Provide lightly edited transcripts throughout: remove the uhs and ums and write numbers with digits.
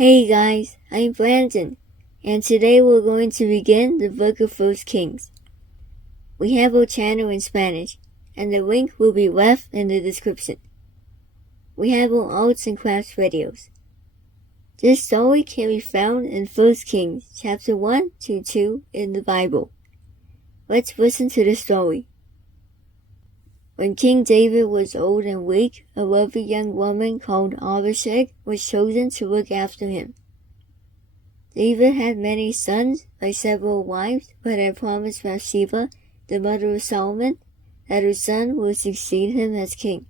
Hey guys, I'm Brandon, and today we're going to begin the book of 1 Kings. We have our channel in Spanish, and the link will be left in the description. We have our arts and crafts videos. This story can be found in 1 Kings chapter 1 to 2 in the Bible. Let's listen to the story. When King David was old and weak, a lovely young woman called Abishag was chosen to look after him. David had many sons by several wives, but had promised Bathsheba, the mother of Solomon, that her son would succeed him as king.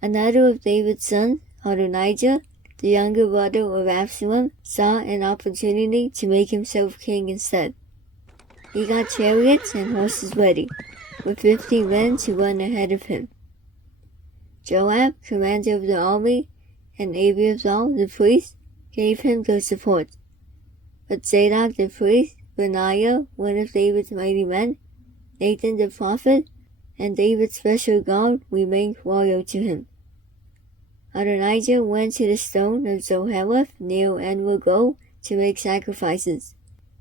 Another of David's sons, Adonijah, the younger brother of Absalom, saw an opportunity to make himself king instead. He got chariots and horses ready, with 50 men to run ahead of him. Joab, commander of the army, and Abiathar the priest gave him their support. But Zadok the priest, Benaiah, one of David's mighty men, Nathan the prophet, and David's special guard remained loyal to him. Adonijah went to the stone of Zoheleth near En-Rogel to make sacrifices.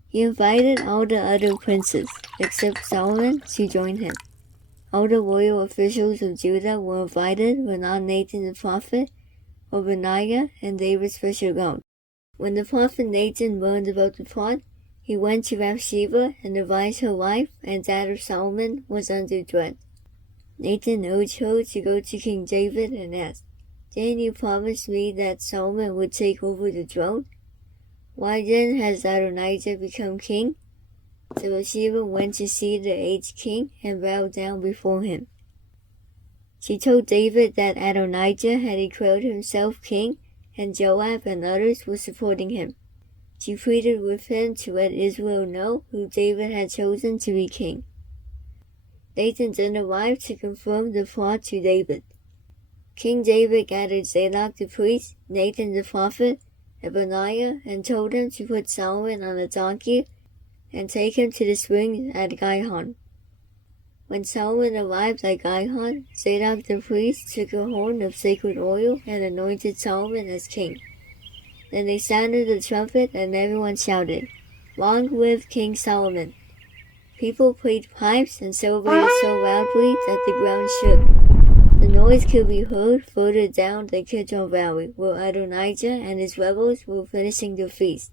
He invited all the other princes, except Solomon, to join him. All the royal officials of Judah were invited, but not Nathan the prophet, or Benaiah, and David's special guard. When the prophet Nathan learned about the plot, he went to Bathsheba and advised her life and that of Solomon was under threat. Nathan urged her to go to King David and asked, "Didn't you promise me that Solomon would take over the throne? Why then has Adonijah become king?" So Bathsheba went to see the aged king and bowed down before him. She told David that Adonijah had declared himself king and Joab and others were supporting him. She pleaded with him to let Israel know who David had chosen to be king. Nathan then arrived to confirm the plot to David. King David gathered Zadok the priest, Nathan the prophet, and Benaiah, and told them to put Solomon on a donkey and take him to the springs at Gihon. When Solomon arrived at Gihon, Zadok the priest took a horn of sacred oil and anointed Solomon as king. Then they sounded the trumpet and everyone shouted, "Long live King Solomon!" People played pipes and celebrated so loudly that the ground shook. The noise could be heard further down the Kidron Valley, where Adonijah and his rebels were finishing their feast.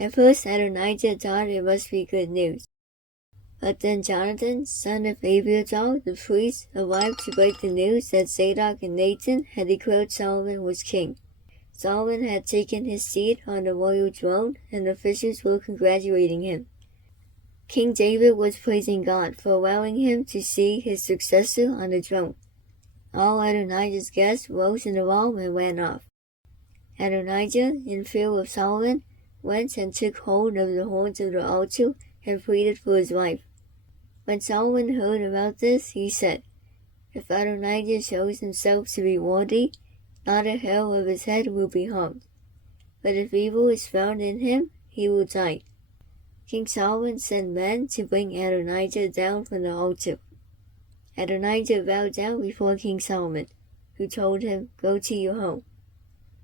At first Adonijah thought it must be good news. But then Jonathan, son of Abiathar the priest, arrived to break the news that Zadok and Nathan had declared Solomon was king. Solomon had taken his seat on the royal throne, and officials were congratulating him. King David was praising God for allowing him to see his successor on the throne. All Adonijah's guests rose in alarm and ran off. Adonijah, in fear of Solomon, went and took hold of the horns of the altar and pleaded for his life. When Solomon heard about this, he said, "If Adonijah shows himself to be worthy, not a hair of his head will be harmed. But if evil is found in him, he will die." King Solomon sent men to bring Adonijah down from the altar. Adonijah bowed down before King Solomon, who told him, "Go to your home."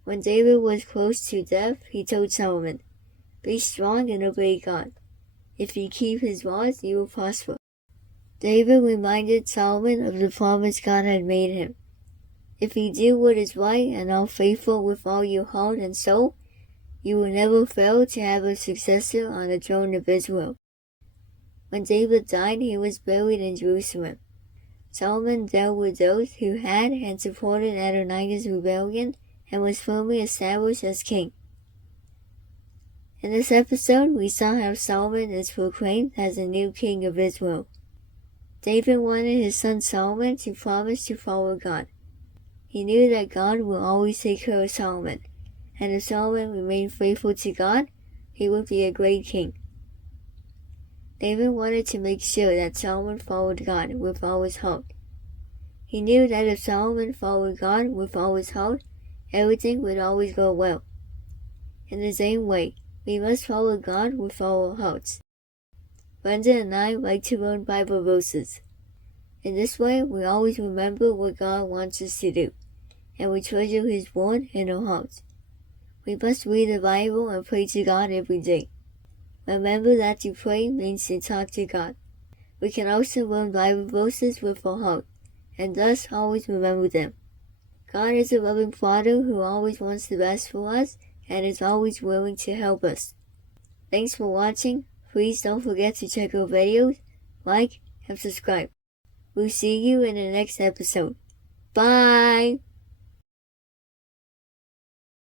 When David was close to death, he told Solomon, "Be strong and obey God. If you keep his laws, you will prosper." David reminded Solomon of the promise God had made him. "If you do what is right and are faithful with all your heart and soul, you will never fail to have a successor on the throne of Israel." When David died, he was buried in Jerusalem. Solomon dealt with those who had and supported Adonijah's rebellion and was firmly established as king. In this episode, we saw how Solomon is proclaimed as the new king of Israel. David wanted his son Solomon to promise to follow God. He knew that God will always take care of Solomon, and if Solomon remained faithful to God, he would be a great king. David wanted to make sure that Solomon followed God with all his heart. He knew that if Solomon followed God with all his heart, everything would always go well. In the same way, we must follow God with all our hearts. Brenda and I like to learn Bible verses. In this way, we always remember what God wants us to do, and we treasure His word in our hearts. We must read the Bible and pray to God every day. Remember that to pray means to talk to God. We can also learn Bible verses with our heart, and thus always remember them. God is a loving Father who always wants the best for us and is always willing to help us. Thanks for watching. Please don't forget to check our videos, like, and subscribe. We'll see you in the next episode. Bye!